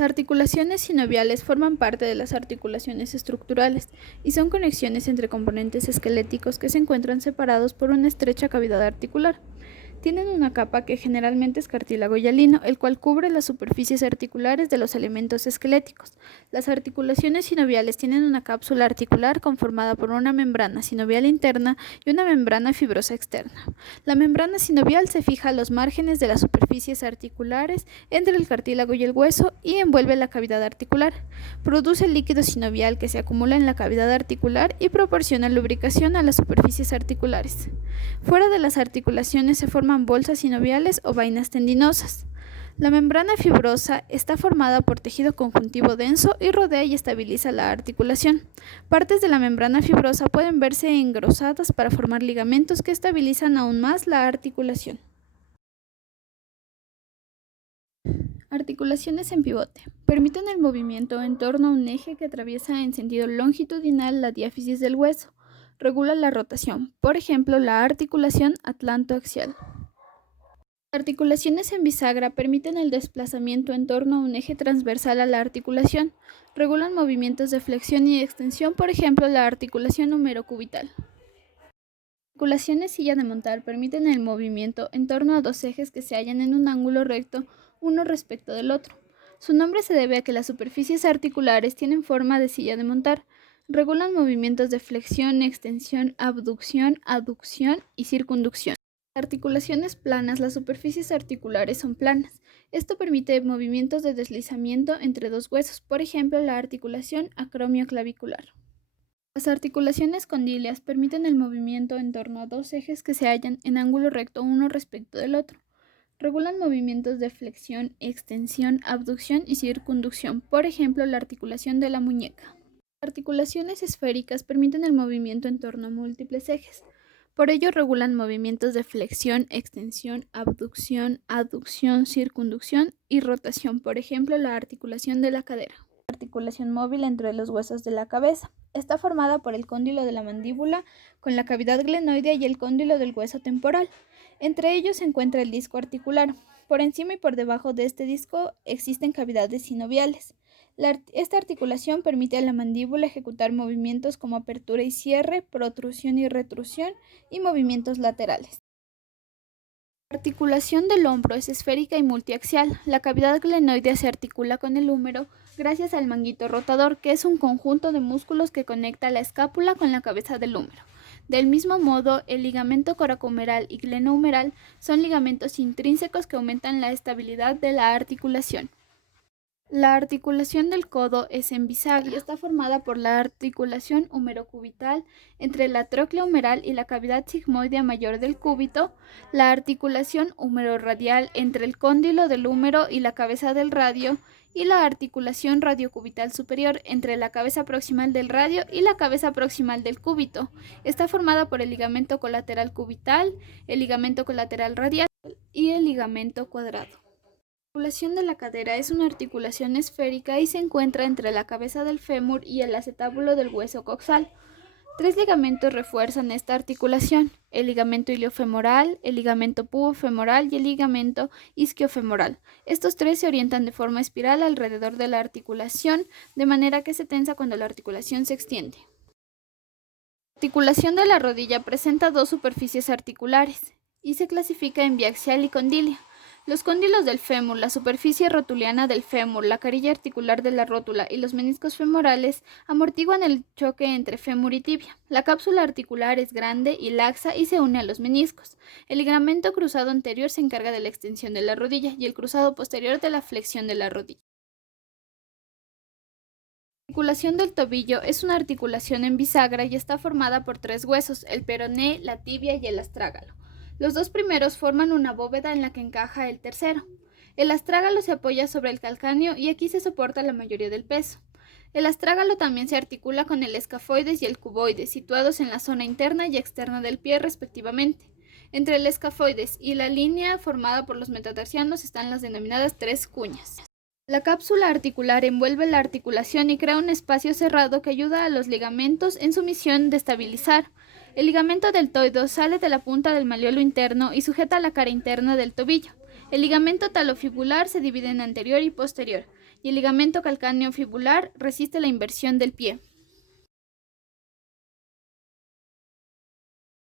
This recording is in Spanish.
Las articulaciones sinoviales forman parte de las articulaciones estructurales y son conexiones entre componentes esqueléticos que se encuentran separados por una estrecha cavidad articular. Tienen una capa que generalmente es cartílago hialino, el cual cubre las superficies articulares de los elementos esqueléticos. Las articulaciones sinoviales tienen una cápsula articular conformada por una membrana sinovial interna y una membrana fibrosa externa. La membrana sinovial se fija a los márgenes de las superficies articulares entre el cartílago y el hueso y envuelve la cavidad articular. Produce el líquido sinovial que se acumula en la cavidad articular y proporciona lubricación a las superficies articulares. Fuera de las articulaciones se forman bolsas sinoviales o vainas tendinosas. La membrana fibrosa está formada por tejido conjuntivo denso y rodea y estabiliza la articulación. Partes de la membrana fibrosa pueden verse engrosadas para formar ligamentos que estabilizan aún más la articulación. Articulaciones en pivote. Permiten el movimiento en torno a un eje que atraviesa en sentido longitudinal la diáfisis del hueso. Regula la rotación, por ejemplo, la articulación atlantoaxial. Articulaciones en bisagra permiten el desplazamiento en torno a un eje transversal a la articulación. Regulan movimientos de flexión y extensión, por ejemplo, la articulación humerocubital. Articulaciones silla de montar permiten el movimiento en torno a dos ejes que se hallan en un ángulo recto uno respecto del otro. Su nombre se debe a que las superficies articulares tienen forma de silla de montar. Regulan movimientos de flexión, extensión, abducción, aducción y circunducción. Articulaciones planas. Las superficies articulares son planas. Esto permite movimientos de deslizamiento entre dos huesos, por ejemplo, la articulación acromioclavicular. Las articulaciones condíleas permiten el movimiento en torno a dos ejes que se hallan en ángulo recto uno respecto del otro. Regulan movimientos de flexión, extensión, abducción y circunducción, por ejemplo, la articulación de la muñeca. Las articulaciones esféricas permiten el movimiento en torno a múltiples ejes. Por ello regulan movimientos de flexión, extensión, abducción, aducción, circunducción y rotación, por ejemplo, la articulación de la cadera. Articulación móvil entre los huesos de la cabeza. Está formada por el cóndilo de la mandíbula con la cavidad glenoidea y el cóndilo del hueso temporal. Entre ellos se encuentra el disco articular. Por encima y por debajo de este disco existen cavidades sinoviales. Esta articulación permite a la mandíbula ejecutar movimientos como apertura y cierre, protrusión y retrusión y movimientos laterales. La articulación del hombro es esférica y multiaxial. La cavidad glenoidea se articula con el húmero gracias al manguito rotador, que es un conjunto de músculos que conecta la escápula con la cabeza del húmero. Del mismo modo, el ligamento coracohumeral y glenohumeral son ligamentos intrínsecos que aumentan la estabilidad de la articulación. La articulación del codo es en bisagra y está formada por la articulación humerocubital entre la tróclea humeral y la cavidad sigmoidea mayor del cúbito, la articulación humeroradial entre el cóndilo del húmero y la cabeza del radio, y la articulación radiocubital superior entre la cabeza proximal del radio y la cabeza proximal del cúbito. Está formada por el ligamento colateral cubital, el ligamento colateral radial y el ligamento cuadrado. La articulación de la cadera es una articulación esférica y se encuentra entre la cabeza del fémur y el acetábulo del hueso coxal. Tres ligamentos refuerzan esta articulación: el ligamento iliofemoral, el ligamento pubofemoral y el ligamento isquiofemoral. Estos tres se orientan de forma espiral alrededor de la articulación, de manera que se tensa cuando la articulación se extiende. La articulación de la rodilla presenta dos superficies articulares y se clasifica en biaxial y condílea. Los cóndilos del fémur, la superficie rotuliana del fémur, la carilla articular de la rótula y los meniscos femorales amortiguan el choque entre fémur y tibia. La cápsula articular es grande y laxa y se une a los meniscos. El ligamento cruzado anterior se encarga de la extensión de la rodilla y el cruzado posterior de la flexión de la rodilla. La articulación del tobillo es una articulación en bisagra y está formada por tres huesos: el peroné, la tibia y el astrágalo. Los dos primeros forman una bóveda en la que encaja el tercero. El astrágalo se apoya sobre el calcáneo y aquí se soporta la mayoría del peso. El astrágalo también se articula con el escafoides y el cuboides, situados en la zona interna y externa del pie respectivamente. Entre el escafoides y la línea formada por los metatarsianos están las denominadas tres cuñas. La cápsula articular envuelve la articulación y crea un espacio cerrado que ayuda a los ligamentos en su misión de estabilizar. El ligamento deltoides sale de la punta del malleolo interno y sujeta la cara interna del tobillo. El ligamento talofibular se divide en anterior y posterior, y el ligamento calcáneo fibular resiste la inversión del pie.